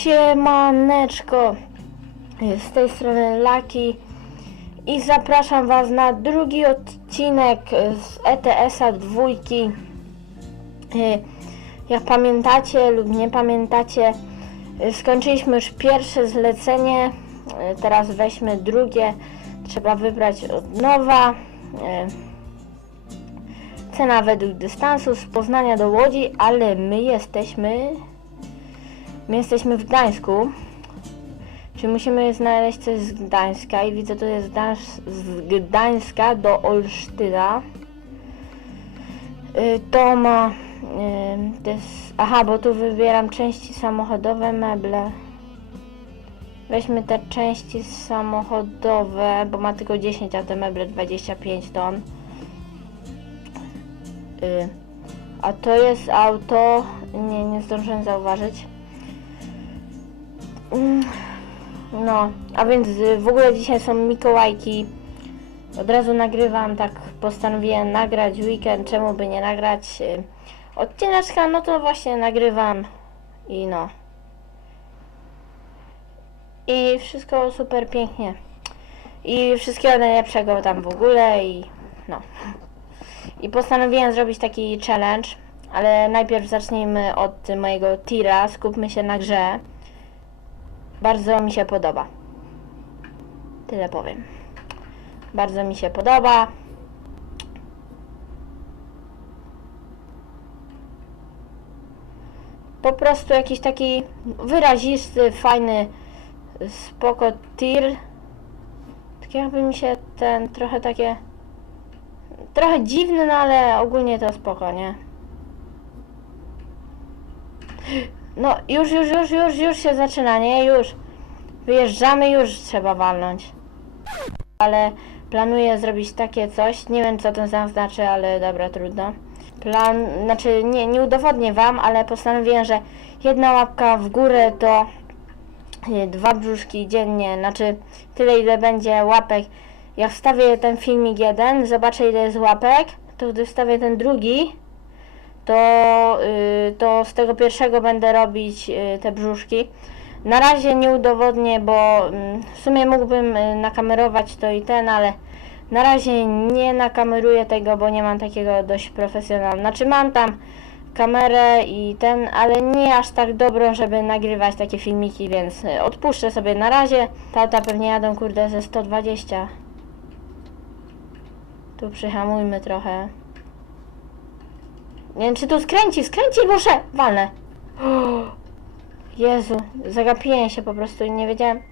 Siemaneczko, z tej strony Laki i zapraszam Was na drugi odcinek z ETS-a dwójki. Y, Jak pamiętacie lub nie pamiętacie, y, skończyliśmy już pierwsze zlecenie, y, teraz weźmy drugie, trzeba wybrać od nowa. Cena według dystansu z Poznania do Łodzi, ale my jesteśmy My jesteśmy w Gdańsku. Czy musimy znaleźć coś z Gdańska i widzę to jest z Gdańska do Olsztyna. Y, To ma. y, To jest, aha, bo tu wybieram części samochodowe, meble. Weźmy te części samochodowe, bo ma tylko 10, a te meble 25 ton. Y, A to jest auto. Nie, nie zdążyłem zauważyć. Mm, No, a więc y, w ogóle dzisiaj są Mikołajki. Od razu nagrywam, tak postanowiłem nagrać weekend, czemu by nie nagrać y, odcineczka, no to właśnie nagrywam i no. I wszystko super pięknie. I wszystkiego najlepszego tam w ogóle i no. I postanowiłem zrobić taki challenge, ale najpierw zacznijmy od mojego tira, skupmy się na grze. Bardzo mi się podoba. Tyle powiem. Bardzo mi się podoba. Po prostu jakiś taki wyrazisty, fajny, spoko tir. Tak jakby mi się ten trochę takie... Trochę dziwny, no ale ogólnie to spoko, nie? No, już, już, już, już, już się zaczyna, nie? Już. Wyjeżdżamy, już trzeba walnąć. Ale planuję zrobić takie coś. Nie wiem, co za znaczy, ale dobra, trudno. Plan, znaczy, nie, nie udowodnię wam, ale postanowiłem, że jedna łapka w górę to y, dwa brzuszki dziennie. Znaczy, tyle, ile będzie łapek. Jak wstawię ten filmik jeden, zobaczę, ile jest łapek, to gdy wstawię ten drugi, to, y, to z tego pierwszego będę robić y, te brzuszki. Na razie nie udowodnię, bo mm, w sumie mógłbym y, nakamerować to i ten, ale na razie nie nakameruję tego, bo nie mam takiego dość profesjonalnego. Znaczy mam tam kamerę i ten, ale nie aż tak dobro, żeby nagrywać takie filmiki, więc odpuszczę sobie na razie. Tata pewnie jadą kurde ze 120. Tu przyhamujmy trochę. Nie wiem, czy tu skręci, skręci, muszę! Walnę. Jezu, zagapiłem się po prostu i nie wiedziałem,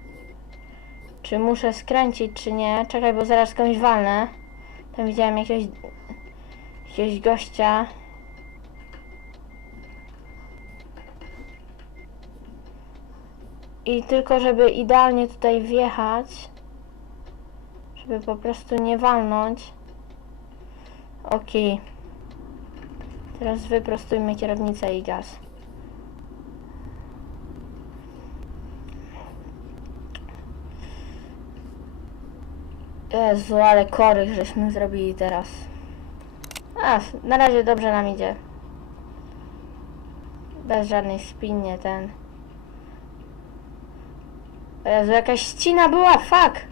czy muszę skręcić, czy nie. Czekaj, bo zaraz skądś walnę. Tam widziałem jakiegoś, jakiegoś gościa. I tylko, żeby idealnie tutaj wjechać, żeby po prostu nie walnąć. Okej. Teraz wyprostujmy kierownicę i gaz. Jezu, ale korych żeśmy zrobili teraz. A, na razie dobrze nam idzie. Bez żadnej spinie ten. Jezu, jakaś ścina była, fuck!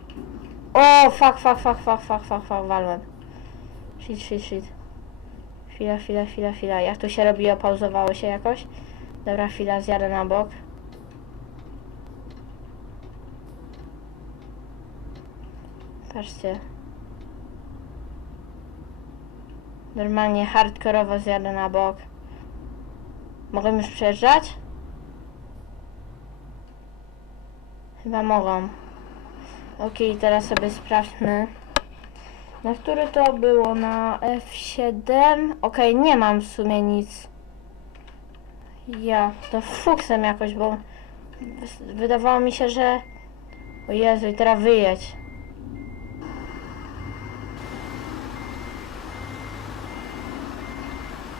O, fuck, fuck, fuck, fuck, fuck, fuck, fuck, walłem. Shit, shit, shit. Chwila, chwila, chwila, chwila. Jak to się robiło? Pauzowało się jakoś? Dobra, chwila, zjadę na bok. Patrzcie. Normalnie hardkorowo zjadę na bok. Mogę już przejeżdżać? Chyba mogą. Okej, teraz sobie sprawdźmy. Na który to było? Na F7? Okej, nie mam w sumie nic. Ja, to fuksem jakoś, bo wydawało mi się, że... O Jezu, i teraz wyjedź.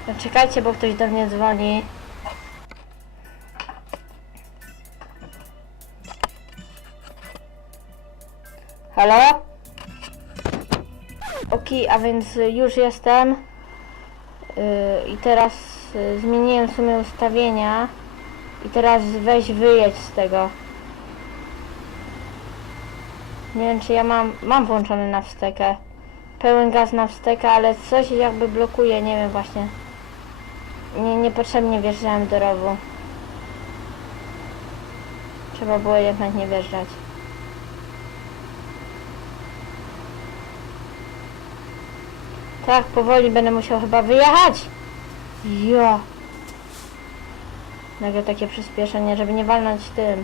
No, Czekajcie, bo ktoś do mnie dzwoni. Halo? Ok, a więc już jestem. Yy, I teraz y, zmieniłem w sumie ustawienia. I teraz weź wyjedź z tego. Nie wiem czy ja mam, mam włączony na wstekę. Pełen gaz na wstekę, ale coś jakby blokuje, nie wiem właśnie. Nie, niepotrzebnie wjeżdżałem do rowu. Trzeba było jednak nie wjeżdżać. Tak, powoli będę musiał chyba wyjechać. Jo. Nagle takie przyspieszenie, żeby nie walnąć tym.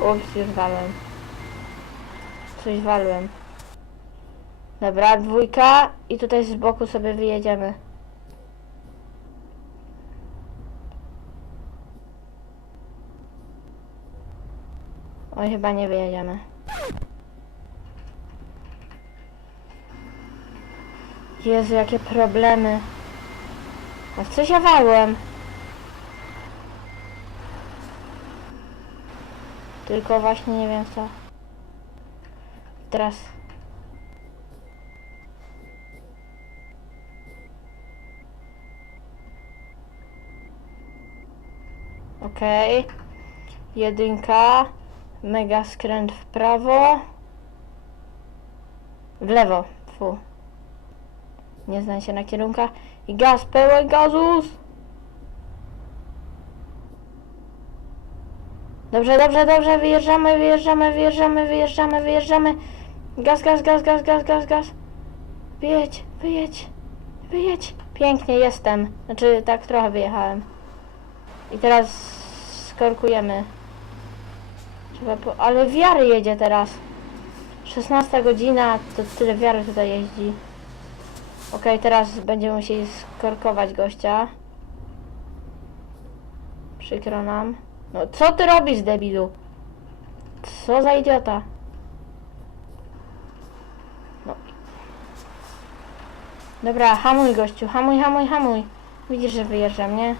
Ups, już walłem. Coś walłem. Dobra, dwójka i tutaj z boku sobie wyjedziemy. Oj, chyba nie wyjedziemy. Jezu, jakie problemy. A w co się walłem? Tylko właśnie nie wiem co. Teraz. Okej. Jedynka. Mega skręt w prawo. W lewo. Fu. Nie znam się na kierunkach. I gaz, pełen gazus! Dobrze, dobrze, dobrze, wyjeżdżamy, wyjeżdżamy, wyjeżdżamy, wyjeżdżamy, wyjeżdżamy. Gaz, gaz, gaz, gaz, gaz, gaz, gaz. Wyjedź, wyjedź, wyjedź. Pięknie, jestem. Znaczy, tak trochę wyjechałem. I teraz skorkujemy. Ale wiary jedzie teraz. 16 godzina, to tyle wiary tutaj jeździ. Okej, teraz będziemy musieli skorkować gościa. Przykro nam. No co ty robisz, debilu? Co za idiota? No. Dobra, hamuj gościu, hamuj, hamuj, hamuj. Widzisz, że wyjeżdżam, nie?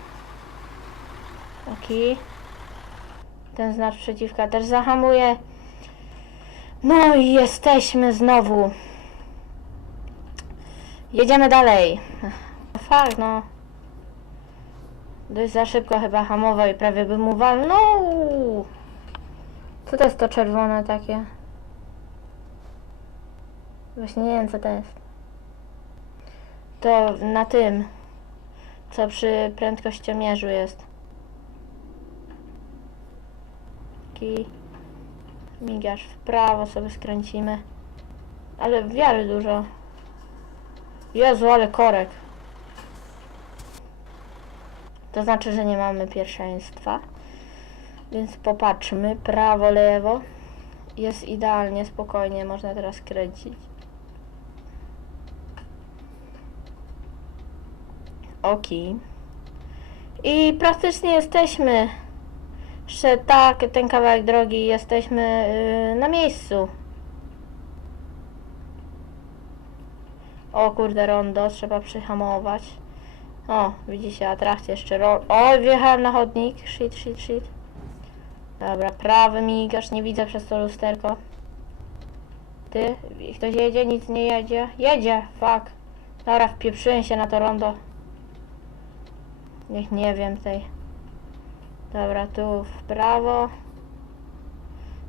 Okej. Ten znak przeciwka też zahamuje. No i jesteśmy znowu. Jedziemy dalej. Fakt, no. Dość za szybko chyba hamował i prawie by mu walnął. Co to jest to czerwone takie? Właśnie nie wiem co to jest. To na tym, co przy prędkościomierzu jest. Taki migasz w prawo sobie skręcimy. Ale wiary dużo. Jezu, ale korek. To znaczy, że nie mamy pierwszeństwa. Więc popatrzmy. Prawo, lewo. Jest idealnie, spokojnie. Można teraz kręcić. Oki. I praktycznie jesteśmy. Jeszcze tak, ten kawałek drogi jesteśmy yy, na miejscu. O kurde, rondo, trzeba przyhamować. O, widzicie, a trakcie jeszcze ro... O, wjechałem na chodnik. Shit, shit, shit. Dobra, prawy migasz, nie widzę przez to lusterko. Ty, ktoś jedzie, nic nie jedzie. Jedzie, fuck. Dobra, wpieprzyłem się na to rondo. Niech nie wiem tej. Dobra, tu w prawo.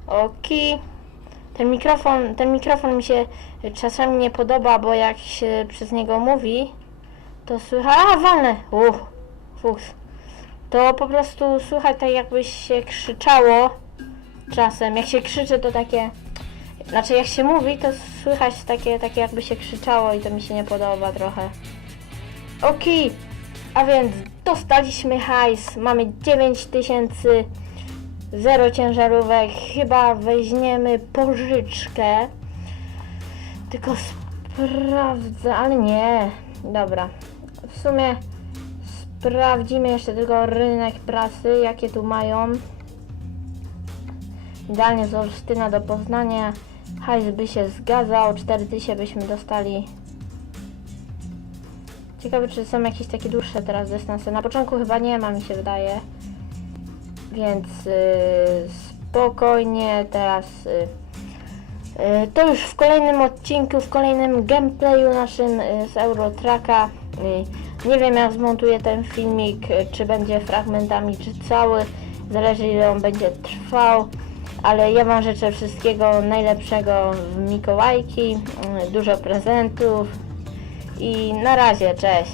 Oki. Ten mikrofon, ten mikrofon mi się czasami nie podoba, bo jak się przez niego mówi, to słychać. A, walne! Uff, fuks. To po prostu słychać tak jakby się krzyczało czasem. Jak się krzyczy to takie. Znaczy jak się mówi, to słychać takie, takie jakby się krzyczało i to mi się nie podoba trochę. Okej, a więc dostaliśmy hajs. Mamy 9000 zero ciężarówek. Chyba weźmiemy pożyczkę. Tylko sprawdzę, ale nie. Dobra. W sumie sprawdzimy jeszcze tylko rynek pracy, jakie tu mają. Idealnie z Olsztyna do Poznania. Hajs by się zgadzał, 4000 byśmy dostali. Ciekawe, czy są jakieś takie dłuższe teraz dystanse. Na początku chyba nie ma, mi się wydaje. Więc yy, spokojnie teraz yy, To już w kolejnym odcinku, w kolejnym gameplayu naszym y, z Eurotracka. Y, Nie wiem jak zmontuję ten filmik, czy będzie fragmentami, czy cały. Zależy ile on będzie trwał. Ale ja Wam życzę wszystkiego najlepszego w Mikołajki, dużo prezentów i na razie, cześć.